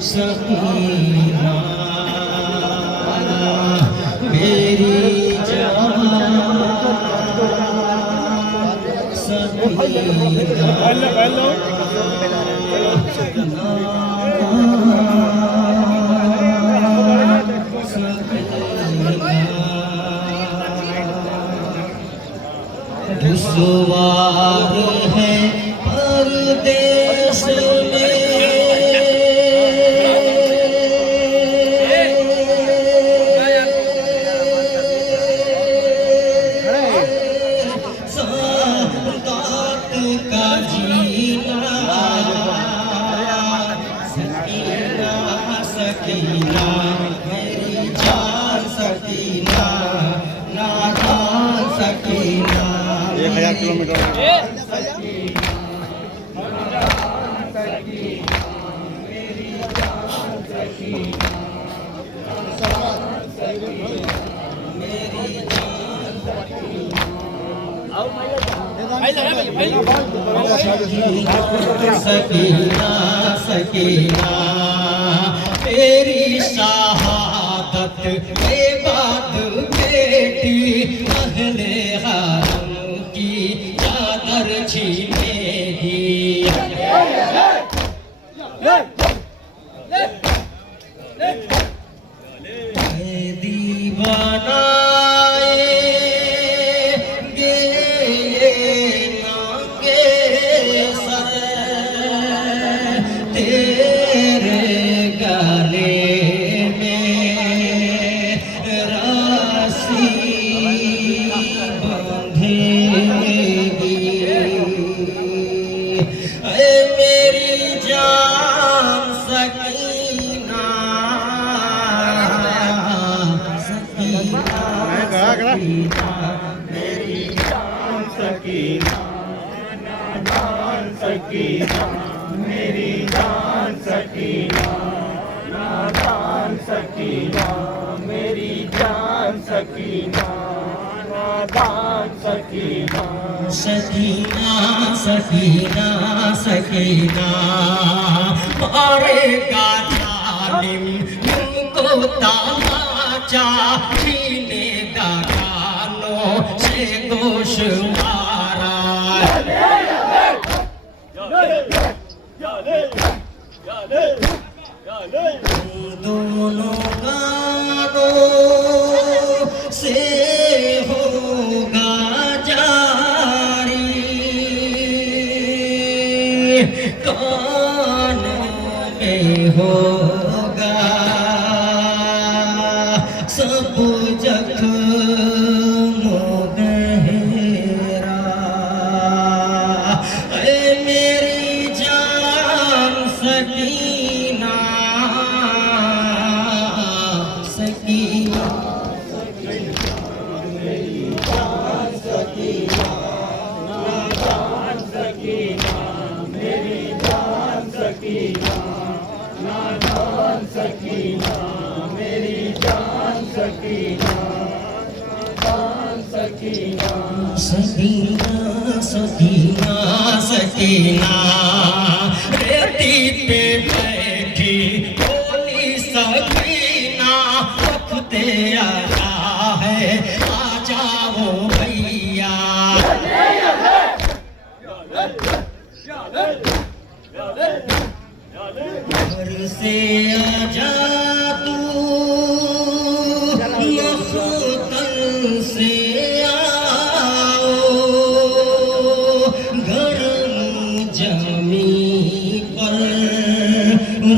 सकीना मेरी जान दुश्वार है परदेश में सादात का जीना सकीना सकीना मेरी जान सकीना नादान सकीना 1000 किलोमीटर सकीना सकीना तेरी शहादत के बाद बेटी अहले हरम की चादर छीनेगी दीवाना मेरी जान सकीना नादान सकीना मेरी जान सकीना नादान सकीना मेरी जान सकीना नादान सकीना सकीना सकीना सकीना मारेगा जालिम तुमको तमाचा छीनेगा कानों से गोश मारा दोनों कानों से होगा जारी कानों में होगा सब जख्मों गहरा ऐ मेरी जान सकीना सकीना मेरी जान सकीना नादान सकीना मेरी जान सकीना नादान सकीना मेरी जान सकीना नादान सकीना सकीना सकीना सकीना रेती पे बैठी बोली सकीना वक्त आया है आ जाओ भैया घर से आजा तू मख्तल से आओ गरम जमी पर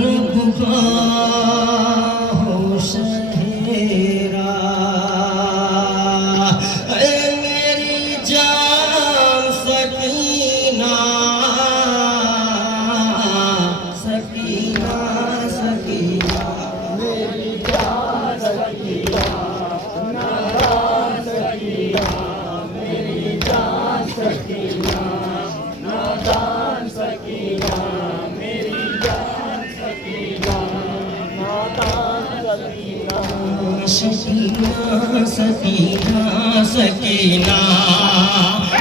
रब का हो सहेरा ऐ मेरी जान सकीना सकीना सकीना मेरी जान सकीना नादान सकीना मेरी जान सकीना नादान सकीना मेरी जान सकीना नादान सकीना सकीना सकीना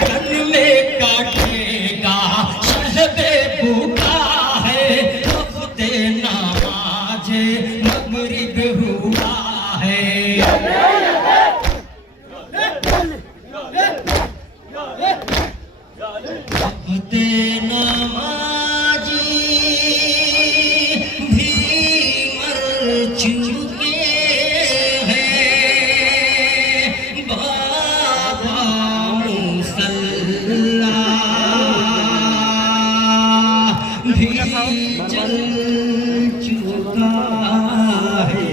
तन में काटेगा शहबे भूखा है वक्त नामा जल चुका है।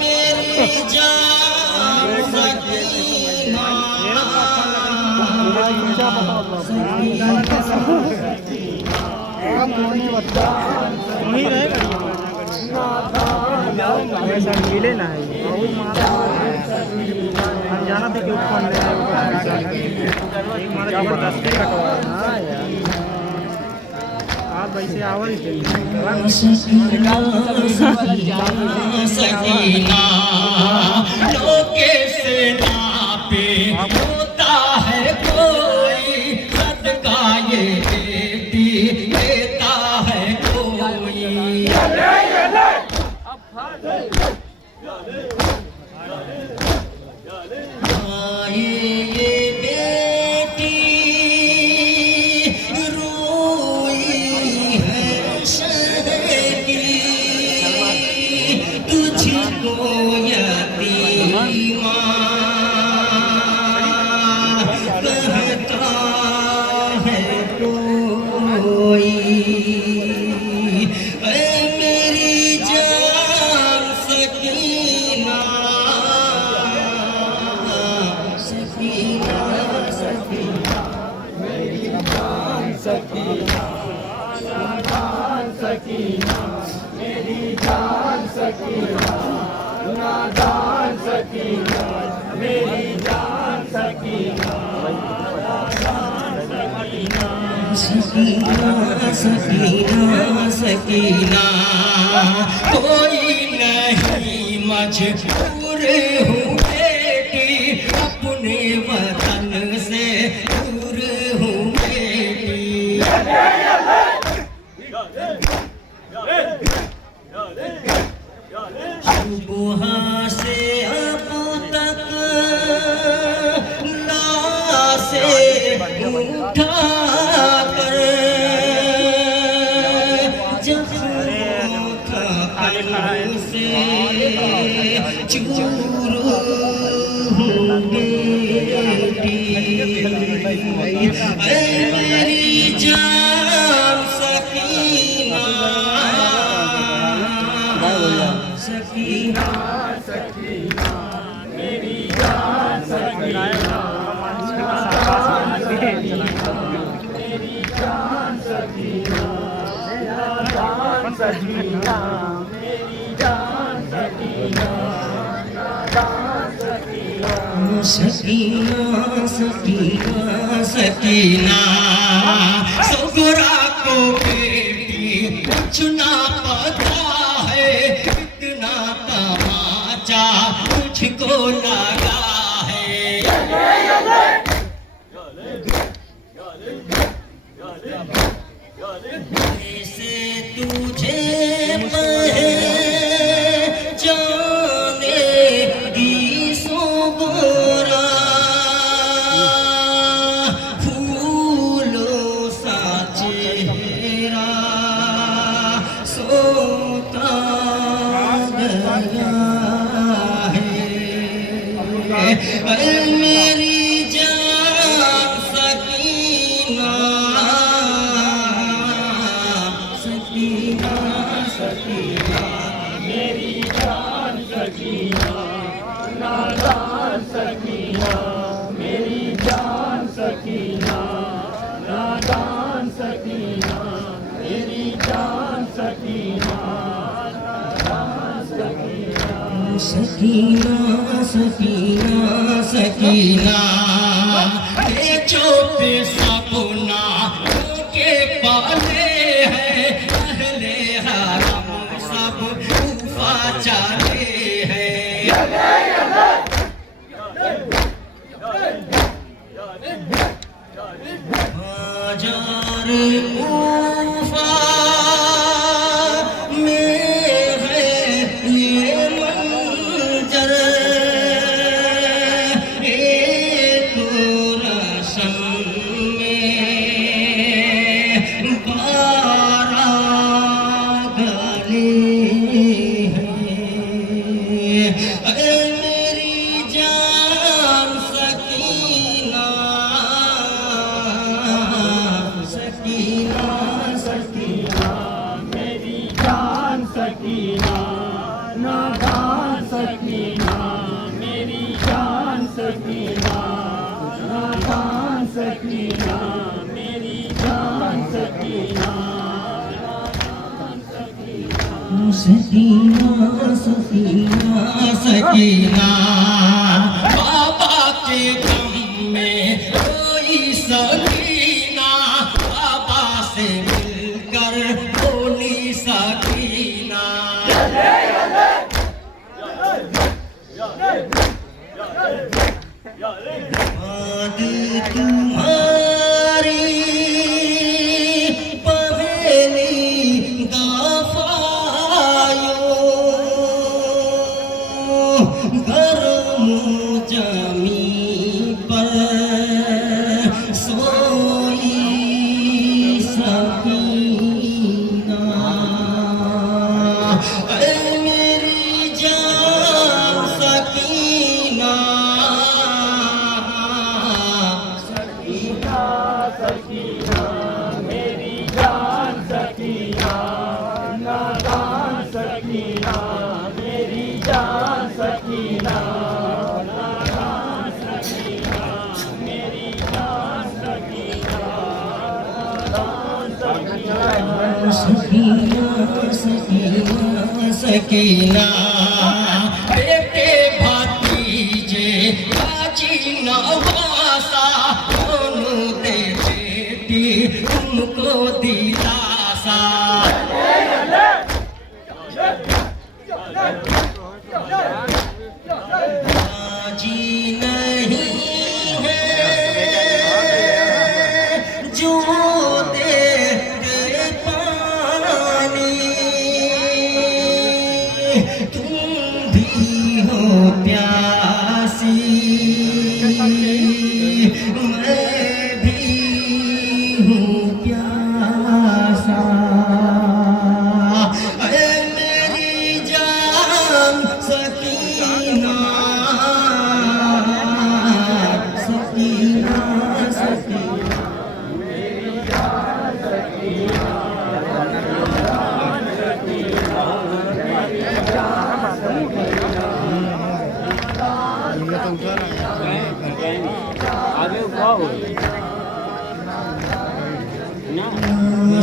मेरी जान सकीना मिले ना जाना था कि जबरदस्ती आप वैसे आवल सकीना लोके से नापे होता है कोई सदका ये देती देता है कोई। ये बेटी रोई है शर्की तुझको यतीमा कहता है कोई। मेरी जान सकीना सकीना सकीना मेरी जान सकीना नादान सकीना मेरी जान सकीना नादान सकीना मेरी जान सकीना सकीना सकीना सकीना कोई नहीं मजबूर हूँ बेटी अपने वतन से दूर हूँ बेटी। सुबह से अब तक लाशे उठा कर जख्मों का कलम से चूर हूँ बेटी। मेरी जान सकीना सकीना सकीना मेरी जान सकीना मेरी जान सकीना सकीना मेरी जान सकीना सकीना सकीना सकीना सुगरा को बेटी कुछ ना पता है इतना तमाचा मुझको लगा है। ऐसे तुझे पहचानेगी सुगरा फूलों सा चेहरा सोता गया है। मेरी जान सकीना सकीना सकीना मेरी जान सकीना नादान सकीना मेरी जान सकीना नादान सकीना मेरी जान सकीना सकीना सकीना सकीना बेचो पे सपना के पाले हैं अहले हरम सब उफा चाले हैं। बाजार उफा सकीना सकीना मेरी जान सकीना नादान सकीना मेरी जान सकीना नादान सकीना मेरी जान सकीना सकीना सकीना सकीना बाबा के गम में कोई सकीना बाबा से मिलकर बोली सकीना आज तुम्हारी पहली दफायो गर्म जमी पर सोई सकीना ऐ मेरी जान सकीना सकीना मेरी जान सकीना नादान सकीना मेरी जान सकीना नादान सकीना मेरी जान सकीना नादान सकीना सकीना सकीना बेटे भतीजे काजी नवासा दोनों दे बेटी तुमको दिलासा जी नहीं है जो दे दे पानी तुम भी हो प्यासी मैं भी हूँ प्यासा ऐ मेरी जान सकीना सकीना सकीना मेरी जान सकीना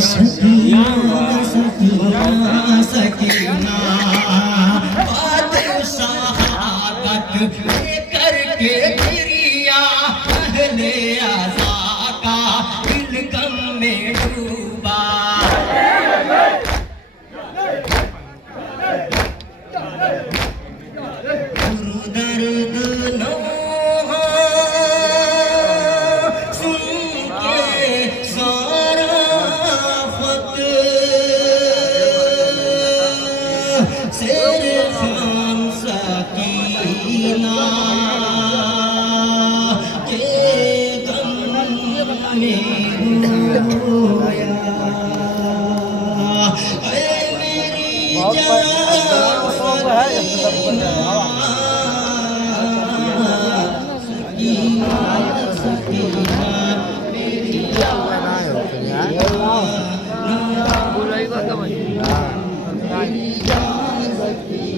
सकीना सकीना सकीना बादल शहादत लेकर के गिरिया पहले आजा का दिल गम में डूबा दर्द नोहा सुन के सारा फत शेर खान सकीना के गम में रोया ऐ मेरी जान सकीना सकीना मेरी जान सकीना मेरी जान सकीना